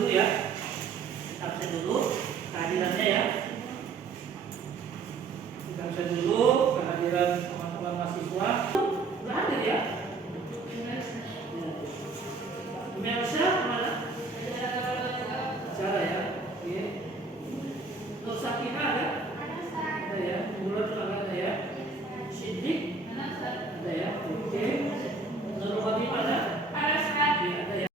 dulu ya. Kita absen dulu kehadirannya ya. Kita absen dulu kehadiran teman-teman mahasiswa. Sudah hadir ya? Melsa kemana? Acara ya. Oke. Nur Sakina ada? Ada ya. Bulan ada ya. Sidik ada ya. Oke. Nur Fatimah ada? Ada ya.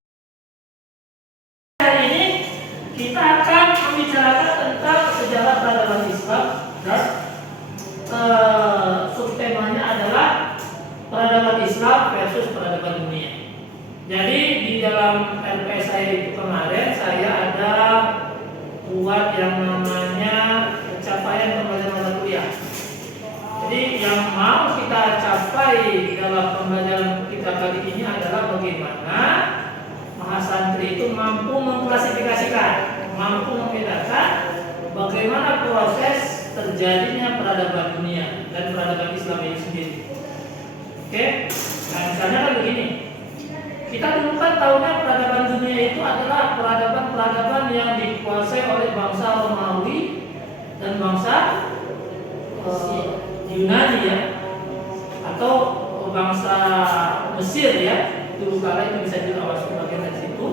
Hari ini kita akan membicarakan tentang sejarah peradaban Islam dan subtemanya adalah peradaban Islam versus peradaban dunia. Jadi di dalam LPS saya itu kemarin saya ada buat yang namanya pencapaian pembelajaran mata kuliah. Jadi yang mau kita capai dalam pembelajaran kita kali ini adalah bagaimana mahasantri itu mampu mengklasifikasikan, mampu membedakan bagaimana proses terjadinya peradaban dunia dan peradaban Islam itu sendiri. Oke, nah misalnya kan begini. Kita dulu kan tahunya peradaban dunia itu adalah peradaban-peradaban yang dikuasai oleh bangsa Romawi dan bangsa Yunani ya, atau bangsa Mesir ya. Dulu kala itu bisa dilawas sebagian dari situ.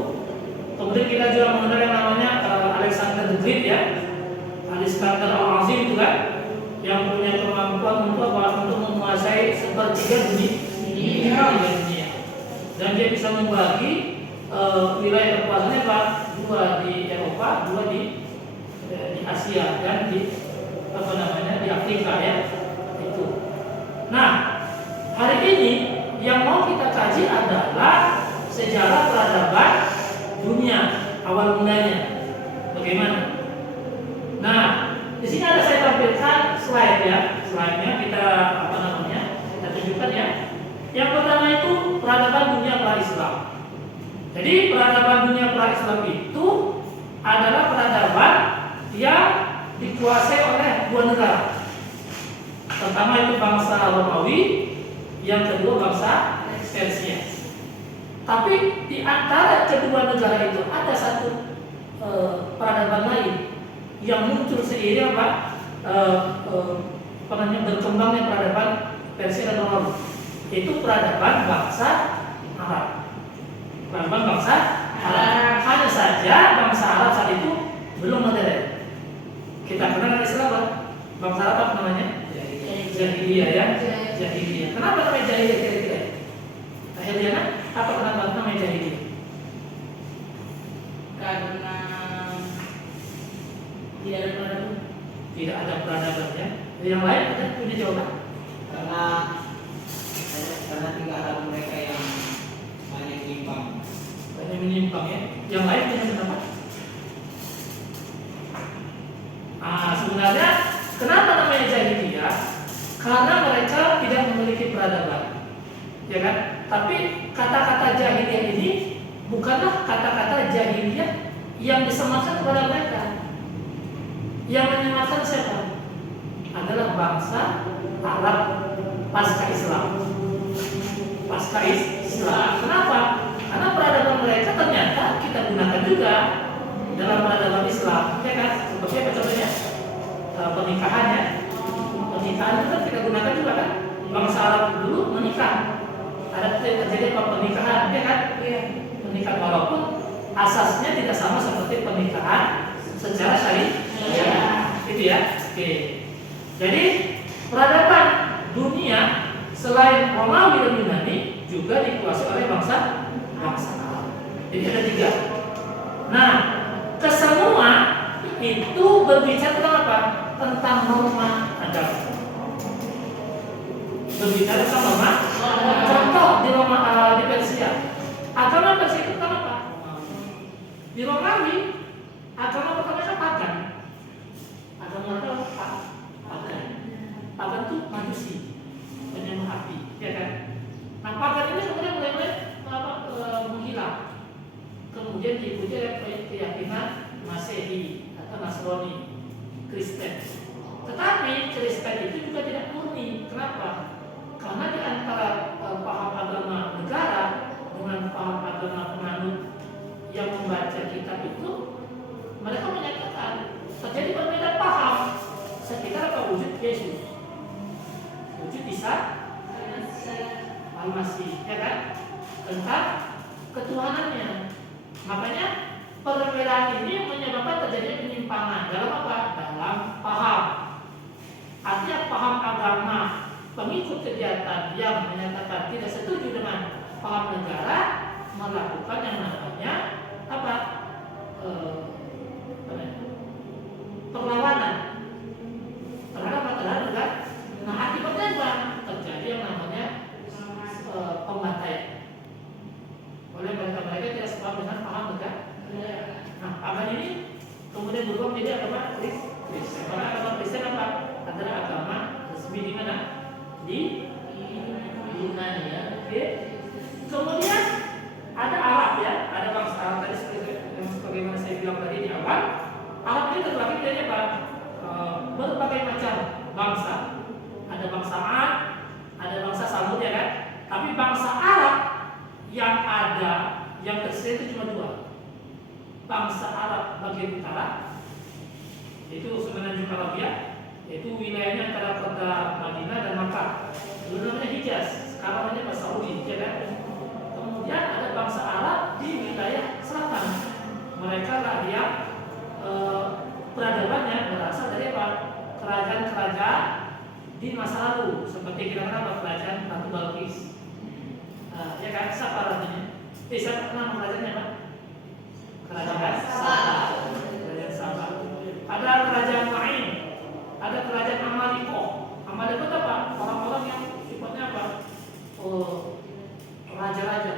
Kemudian kita juga mengenal yang namanya Alexander the Great ya, Alexander Al-Azim itu kan, yang punya kemampuan untuk menguasai sepertiga dunia. Dan dia bisa membagi wilayah kekuasaannya Pak, dua di Eropa, dua di Asia dan di di Afrika ya. Itu. Nah, hari ini yang mau kita kaji adalah sejarah peradaban dunia awal mulanya. Bagaimana? Nah, di sini ada saya tampilkan slide ya. Slide-nya kita kita tunjukkan ya. Yang pertama itu peradaban dunia pra-Islam. Jadi peradaban dunia pra-Islam itu adalah peradaban yang dikuasai oleh dua negara. Pertama itu bangsa Romawi, yang kedua bangsa Persia. Tapi di antara kedua negara itu ada satu peradaban lain yang muncul seiring berkembangnya peradaban Persia dan Romawi. Itu peradaban bangsa Arab. Peradaban bangsa Arab. Hanya saja bangsa Arab saat itu belum modern. Kita kenal Islam, bangsa Arab apa namanya? Jahiliyah ya. Jahiliyah. Kenapa namanya jahiliyah kira-kira? Akhirnya apa kenapa namanya jahiliyah? Karena tidak ada peradaban. Tidak ada peradabannya. Yang lain ada punya jawaban? Karena tinggalan mereka yang banyak menyimpang ya. Yang lain punya pendapat? Sebenarnya kenapa namanya jahiliyah? Karena mereka tidak memiliki peradaban, ya kan? Tapi kata-kata jahiliyah ini bukanlah kata-kata jahiliyah yang disematkan kepada mereka. Yang menyematkan siapa? Adalah bangsa Arab pasca Islam. Pasca Islam. Kenapa? Karena peradaban mereka ternyata kita gunakan juga dalam peradaban Islam, ya kan? Seperti apa contohnya? Pernikahan ya. Pernikahan itu kan kita gunakan juga kan? Bangsa Arab dulu menikah. Ada terjadi pernikahan, ya kan? Pernikahan walaupun asasnya tidak sama seperti pernikahan secara syariah. Itu ya. Oke. Jadi peradaban dunia selain Romawi dan Yunani juga dikuasai oleh bangsa Arab. Jadi ada tiga. Nah, kesemua itu berbicara tentang apa? Tentang norma agama. Berbicara tentang norma. Contoh di Persia. Agama Persia itu tentang apa? Di Romawi, agama pertama pagan. Agama mereka pagan. Pagan itu majusi, penyembah api, ya kan? Nah, pagan ini sebenarnya mulai menghilang. Kemudian diikuti oleh keyakinan Masehi atau Nasrani, Kristen. Tetapi Kristen itu juga tidak murni. Kenapa? Karena di antara paham agama negara dengan paham agama penganut yang membaca membaca kitab itu mereka menyatakan terjadi perbedaan paham sekitar apa wujud Yesus, wujud Isa Al-Masih, ya kan, tentang ketuhanannya. Makanya perbedaan ini menyebabkan terjadi penyimpangan dalam apa? Dalam paham. Artinya paham agama pengikut kegiatan yang menyatakan tidak setuju dengan paham negara melakukan yang namanya apa? Perlawanan terhadap negara. Nah, akibatnya apa? Terjadi yang namanya pembantaian oleh mereka tidak sepaham dengan paham negara. Nah, agama ini kemudian berubah menjadi agama Kristen. Karena agama Kristen apa? Adalah agama resmi di mana? Di Yunani, ya. Oke. Kemudian ada Arab, ya, ada bangsa Arab tadi sebagaimana saya bilang tadi di awal. Arab ini terbagi dari apa? Berbagai macam bangsa. Ada bangsa Ad, ada bangsa Samud, ya kan? Tapi bangsa Arab yang ada yang Kristen itu cuma dua. Bangsa Arab bagian utara, yaitu Semenanjung Arabia, yaitu wilayahnya antara kota Madinah dan Makkah. Dulu namanya Hijaz, sekarang namanya Saudi, ya kan? Kemudian ada bangsa Arab di wilayah selatan. Mereka lah yang peradabannya berasal dari apa? Kerajaan-kerajaan di masa lalu, seperti kita kenal kerajaan Ratu Balkis. Ya kan, siapa ratunya? Siapa nama kerajaannya, Pak? Kerajaan Sabah. Kerajaan Sabah. Ada kerajaan Ma'in, ada kerajaan Amaliko. Amaliko itu apa? Orang-orang yang sifatnya apa? Raja-raja,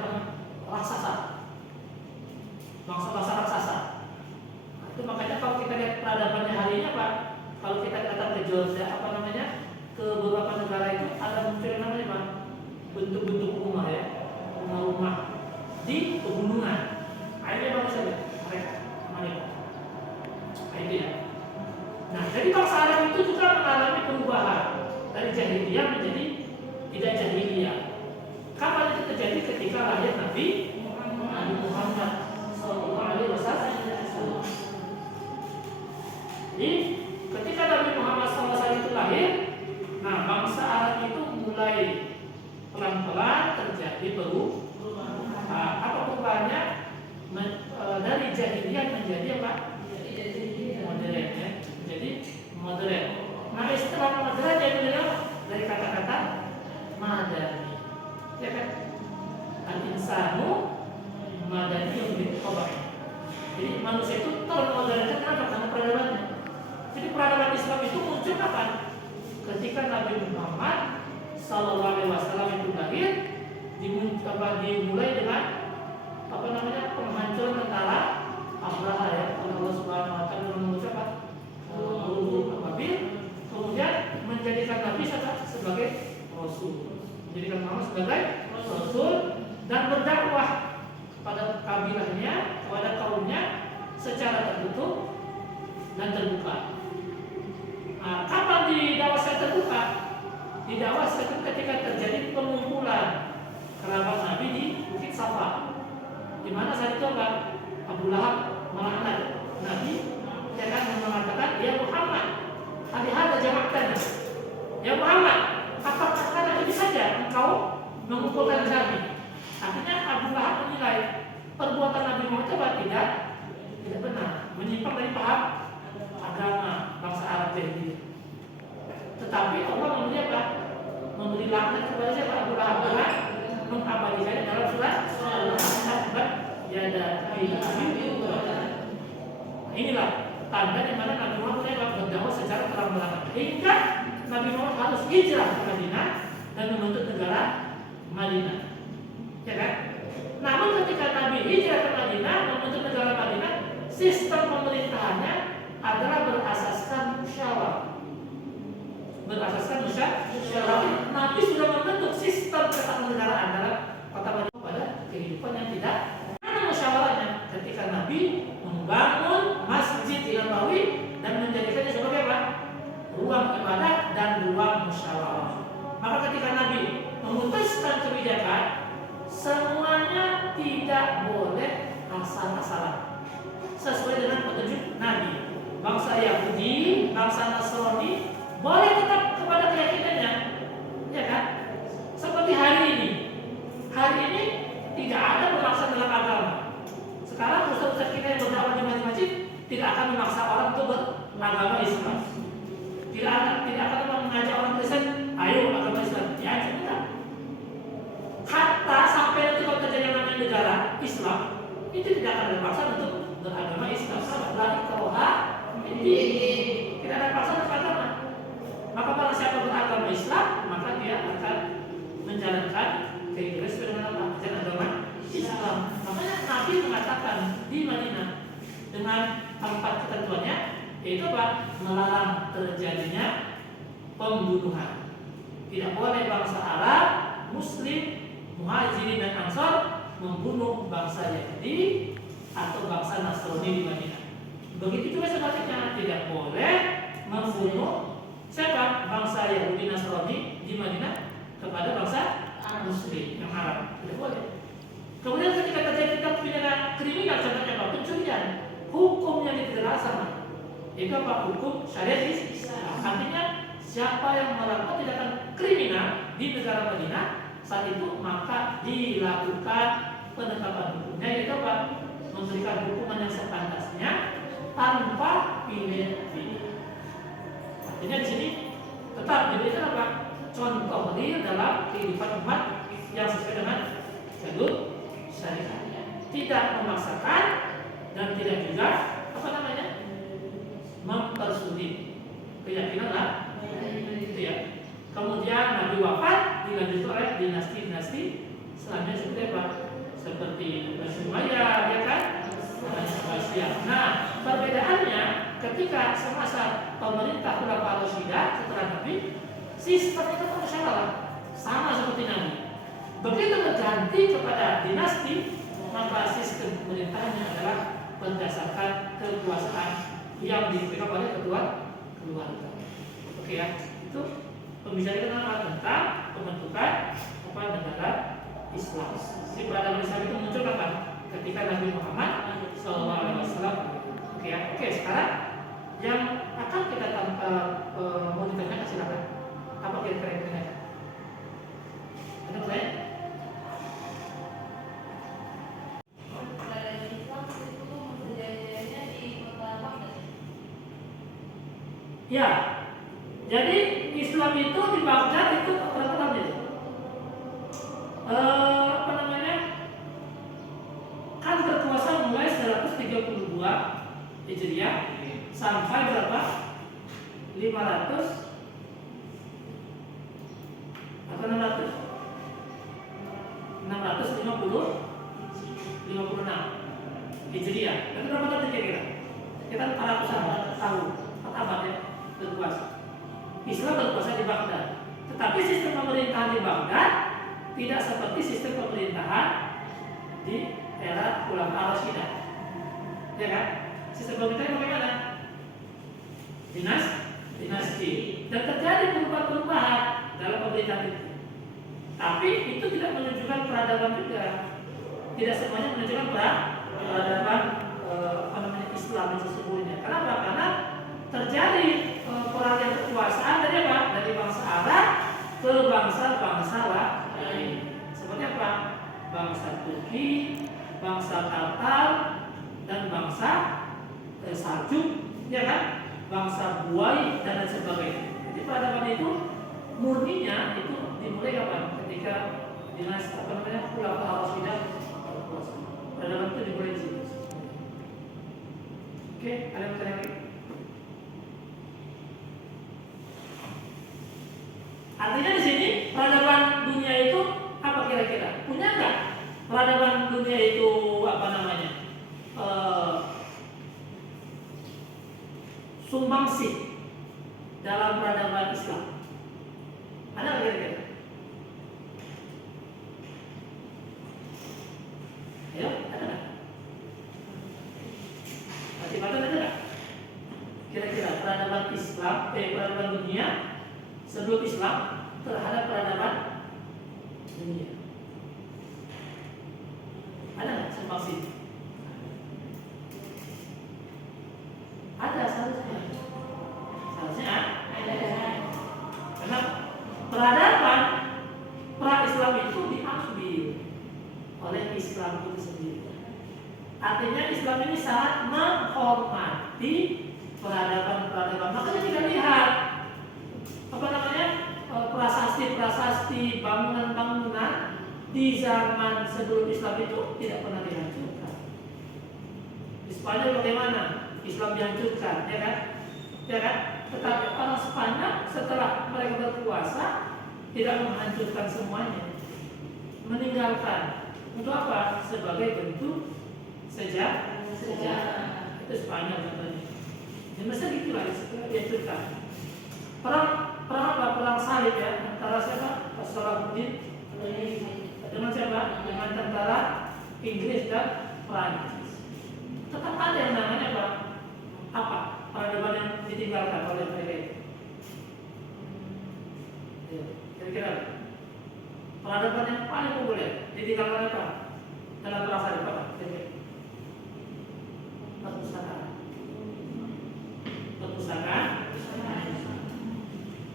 raksasa, bangsa-bangsa raksasa. Nah, itu makanya kalau kita lihat peradabannya hari ini apa? Kalau kita datang ke Georgia, apa namanya? Ke beberapa negara itu ada muncul namanya apa? Bentuk-bentuk rumah, ya, rumah-rumah di pegunungan. Akhirnya bangsa mereka, Amaliko. Nah, itu ya. Nah, jadi bangsa Arab itu juga mengalami perubahan dari jahiliyah menjadi tidak jahiliyah. Kapan itu terjadi? Ketika lahir Nabi Muhammad SAW. Jadi ketika Nabi Muhammad SAW itu lahir, nah bangsa Arab itu mulai pelan-pelan terjadi perubahan. Apa perubahannya? Dari jahiliyah menjadi apa? Modern, ya. Jadi modern. Nah, istilah modern jadi dari kata-kata madani, ya kan? Al-insanu madani yang berkobay. Jadi manusia itu termodernkan kenapa? Karena peradabannya. Jadi peradaban Islam itu muncul kapan? Ketika Nabi Muhammad SAW itu lahir, dimulai dengan apa namanya, penghancuran tentara Abraha, ya. Allah Subhanahu Wa Taala mengucapkan burung ababil, kemudian menjadikan Nabi sebagai Rasul, menjadikan Muhammad sebagai Rasul dan berdakwah kepada kabilahnya, kepada kaumnya secara tertutup dan terbuka. Nah, kapan didakwah secara terbuka? Didakwah ketika terjadi pengumpulan kerabat Nabi di Bukit Safa, di mana saat itu apa? Abu Lahab melaknat Nabi, ya kan, mengatakan, ya Muhammad, ada jama'atan, ya Muhammad, apakah karena ini saja engkau mengumpulkan Nabi? Akhirnya Abu Lahab menilai perbuatan Nabi Muhammad tidak benar, menyimpang dari paham agama bangsa Arab jahiliyah. Tetapi Allah memberi apa? Memberi laknat kepada siapa? Abu Lahab, dengan mengabadikannya dalam surat Al-Ahzab, ya ada inilah tanda di mana Nabi Muhammad berdakwah secara terang-terangan hingga Nabi Muhammad harus hijrah ke Madinah dan membentuk negara Madinah, ya kan? Namun ketika Nabi hijrah ke Madinah membentuk negara Madinah, sistem pemerintahannya adalah berasaskan musyawarah. Nabi sudah membentuk sistem ketatanegaraan dalam kota Madinah pada kehidupan yang tidak. Mana musyawarahnya? Ketika Nabi membangun Masjid Nabawi dan menjadikannya sebagai apa? Ruang ibadah dan ruang musyawarah. Maka ketika Nabi memutuskan kebijakan, semuanya tidak boleh asal-asalan. bangsa Nasrani boleh tetap kepada keyakinannya, ya kan? Seperti hari ini tidak ada pemaksaan dalam agama. Sekarang ustaz-ustaz kita yang berdakwah di masjid tidak akan memaksa orang untuk beragama Islam. Tidak akan mengajak orang Kristen, ayo agama Islam. Ya, tidak. Hatta sampai nanti kalau terjadi namanya negara Islam, itu tidak akan dipaksa untuk beragama Islam. Lagi kauha ini tidak ada paksa untuk agama. Maka kalau siapa beragama Islam, maka dia akan menjalankan kehidupan sesuai dengan ajaran agama Islam. Makanya Nabi mengatakan di Madinah dengan 4 ketentuannya, yaitu apa? Melarang terjadinya pembunuhan. Tidak boleh bangsa Arab, Muslim, Muhajirin dan Ansor membunuh bangsa Yahudi atau bangsa Nasrani di Madinah. Begitu juga sebaliknya, tidak boleh membunuh siapa? Bangsa Yahudi Nasrani di Madinah kepada bangsa Muslim yang Arab. Tidak boleh. Kemudian ketika terjadi tindak pidana kriminal, contohnya apa? Pencurian, hukumnya tidak sama. Itu apa? Hukum syariat Islam. Artinya siapa yang melakukan tindakan kriminal di negara Madinah saat itu, maka dilakukan penetapan hukumnya, yaitu apa? Memberikan hukuman yang sepantasnya tanpa pilih-pilih. Artinya di sini tetap diberikan apa? Contoh real dalam kehidupan umat yang sesuai dengan jalur syariatnya. Tidak memaksakan dan tidak juga mempersulit keyakinan lah. Itu ya. Kemudian Nabi wafat dilanjutkan oleh dinasti-dinasti selanjutnya seperti apa? Seperti Bani Umayyah, ya kan? Nah, perbedaannya ketika semasa pemerintah Khulafaur Rasyidin setelah Nabi, sistem itu musyawarah sama seperti Nabi. Begitu berganti kepada dinasti, maka sistem pemerintahnya adalah berdasarkan kekuasaan yang diberikan oleh keluarga. Oke ya, itu pembicaraan tentang pembentukan negara Islam. Jadi peradaban Islam itu muncul kapan? Ketika Nabi Muhammad SAW. Oke ya. Oke, sekarang yang akan kita mau ditanyakan silakan. Apa kira-kira yang ditanya? Ada pertanyaan? Ya, jadi Islam itu di Baghdad itu berapa tahun itu? Kan berkuasa mulai 132 Hijriah sampai berapa? 500 atau 656 Hijriah. Itu berapa tahun kira-kira? Kita 400 tahun, 4 abad ya berkuasa. Islam berkuasa di Baghdad. Tetapi sistem pemerintahan di Baghdad tidak seperti sistem pemerintahan di era Khulafaur Rasyidin. Ya kan? Sistem pemerintahan bagaimana? Dinasti. Dan terjadi perubahan-perubahan dalam pemerintahan itu. Tapi itu tidak menunjukkan peradaban juga. Tidak semuanya menunjukkan peradaban Islam yang sesungguhnya. Kenapa? Karena terjadi peralihan kekuasaan dari apa? Dari bangsa Arab ke bangsa-bangsa lain. Seperti apa? Bangsa Turki, bangsa Tatar, dan bangsa Saljuk, ya kan? Bangsa Buai dan lain sebagainya. Jadi peradaban itu murninya itu dimulai kapan? Ketika dinasti Khulafaur Rasyidin berkuasa. Peradaban itu dimulai di situ. Oke, ada yang bertanya lagi? Artinya di sini peradaban dunia itu apa kira-kira? Punya nggak peradaban dunia itu sumbangsih dalam peradaban Islam? Ada nggak kira-kira? Ayo, ada nggak? Ada nggak? Kira-kira peradaban Islam, peradaban dunia sebelum Islam terhadap peradaban dunia. Ada nggak sumbangsih? Ada seharusnya. Islam ini sangat menghormati peradaban-peradaban. Makanya kita lihat prasasti bangunan-bangunan di zaman sebelum Islam itu tidak pernah dihancurkan. Di Spanyol bagaimana? Islam dihancurkan, ya kan? Ya kan? Tetapi orang Spanyol setelah mereka berkuasa tidak menghancurkan semuanya, meninggalkan. Untuk apa? Sebagai bentuk sejarah. Itu Spanyol contohnya. Di Mesir itulah dihancurkan. Perang salib ya, antara siapa? Salahuddin dengan siapa? Dengan tentara Inggris dan Prancis. Tetap ada yang namanya apa? Peradaban yang ditinggalkan oleh mereka itu. Kira-kira peradaban yang paling populer ditinggalkan apa? Dalam perang salib apa?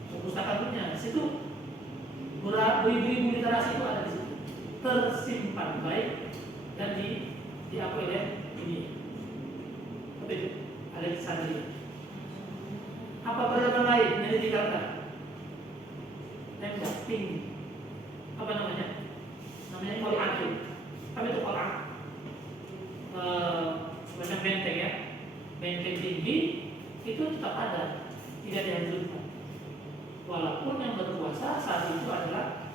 Perpustakaannya situ beribu-ribu literasi itu ada di situ, tersimpan baik dan diakui oleh ini. Apa itu? Alexandria. Apa peradaban lain yang ditinggalkan? Tembak tinggi. Apa namanya? Namanya Quran. Apa itu Quran? Sebenarnya benteng ya, benteng tinggi itu tetap ada, tidak dihancurkan. Walaupun yang berkuasa saat itu adalah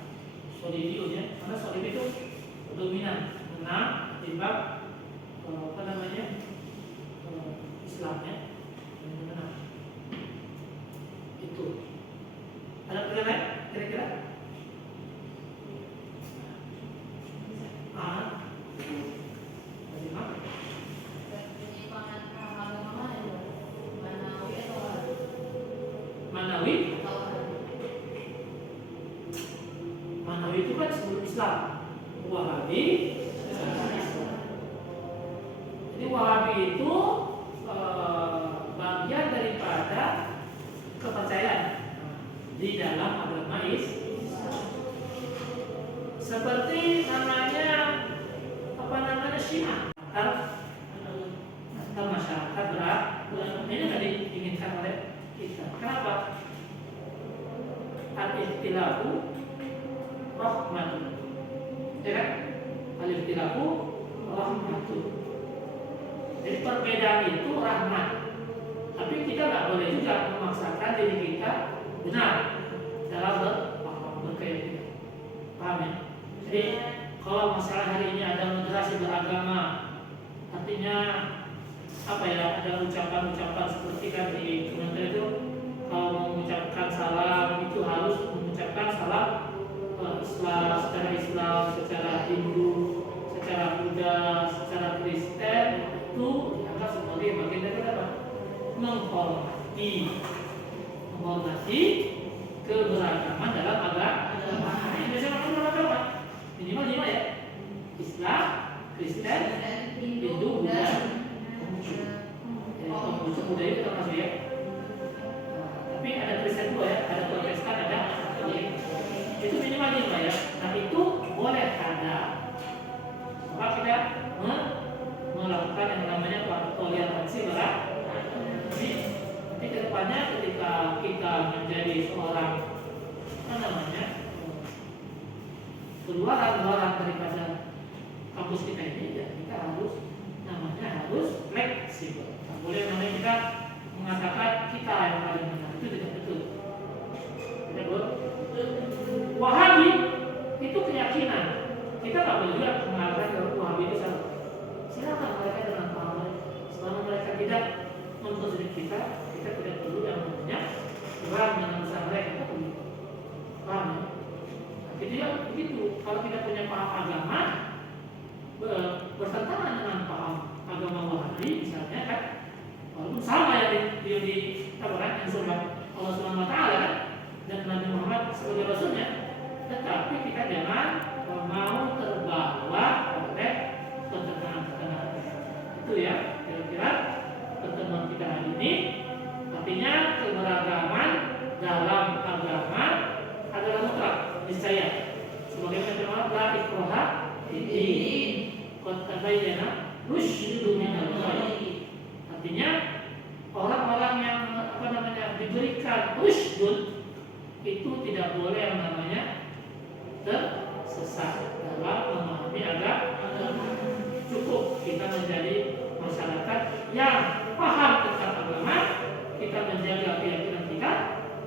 Solibio ya, karena Solibio itu dominan, menang timbang Islamnya menang. Itu. Ada pertanyaan lain? Kira-kira? Manawi itu kan sebelum Islam. Wahabi jadi Wahabi itu bagian daripada kepercayaan di dalam agama Islam. Seperti namanya Syiah atau masyarakat berat. Ini tidak diinginkan oleh kita. Kenapa? Al-ikhtilafu rahmatun, ya kan? Al-ikhtilafu rahmatun. Jadi perbedaan itu rahmat. Tapi kita nggak boleh juga memaksakan diri kita benar dalam berkeyakinan. Paham ya? Jadi kalau masalah hari ini ada moderasi beragama, artinya apa ya? Ada ucapan-ucapan seperti kan di komentar itu, kalau mengucapkan salam itu harus mengucapkan salam Islam, secara Hindu, secara Buddha, secara Kristen, itu dianggap sebagai bagian dari apa? Menghormati keberagaman dalam agama. Ini biasanya beragama minimal 5 ya: Islam, Kristen, Hindu, Buddha, Konghucu. Buddha itu termasuk ya. Tapi ada Kristen juga ya, ada Protestan, ada itu minimal 5 ya. Nah itu boleh ada. Maka kita melakukan yang namanya toleransi beragama. Nanti kedepannya ketika kita menjadi seorang keluaran daripada kampus kita ini, ya kita harus fleksibel. Tidak boleh namanya kita mengatakan kita yang paling benar, itu tidak betul. Tidak betul. Wahabi itu keyakinan. Kita nggak boleh juga mengatakan kalau Wahabi itu salah. Silakan mereka dengan paham. Selama mereka tidak mempersulit kita tidak perlu yang namanya orang dengan usaha mereka. Paham ya? Jadi ya begitu. Kalau kita punya paham agama bertentangan dengan paham agama Wahabi misalnya kan, walaupun sama yang dikatakan yang Allah Subhanahu Wa Taala kan, dan Nabi Muhammad sebagai Rasulnya, tetapi kita jangan mau terbawa oleh ketentangan. Itu ya kira-kira pertemuan kita hari ini. Artinya keberagaman dalam agama adalah mutlak, niscaya. Sebagaimana firman Allah, la ikraha fid din, qad tabayyana rusydu minal Artinya orang-orang yang diberikan rushdun itu tidak boleh yang namanya tersesat dalam memahami agama. Cukup kita menjadi masyarakat yang paham tentang agama, kita menjaga keyakinan kita,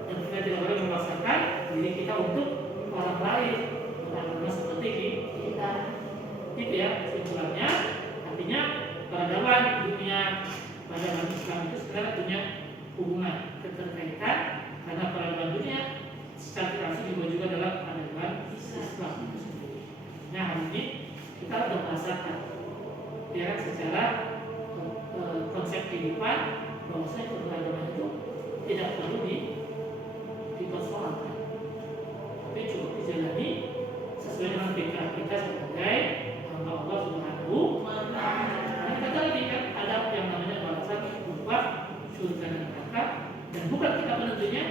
dan kita tidak boleh memaksakan diri kita untuk orang lain beragama seperti kita. Itu ya kesimpulannya. Artinya peradaban dunia, peradaban Islam itu sebenarnya punya hubungan keterkaitan, karena peradaban dunia secara langsung juga dalam peradaban Islam itu sendiri. Nah, hari ini kita sudah merasakan ya secara konsep kehidupan bahwasanya keberagaman itu tidak perlu dipersoalkan, tapi cukup dijalani sesuai dengan pikiran kita sebagai hamba Allah Subhanahu wa Ta'ala. Kita tadi kan ada yang namanya balasan berupa surga dan neraka, dan bukan kita penentunya,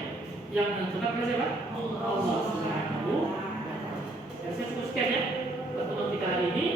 yang menentukan adalah siapa? Allah Subhanahu wa Ta'ala. Saya cukup sekian ya pertemuan kita hari ini.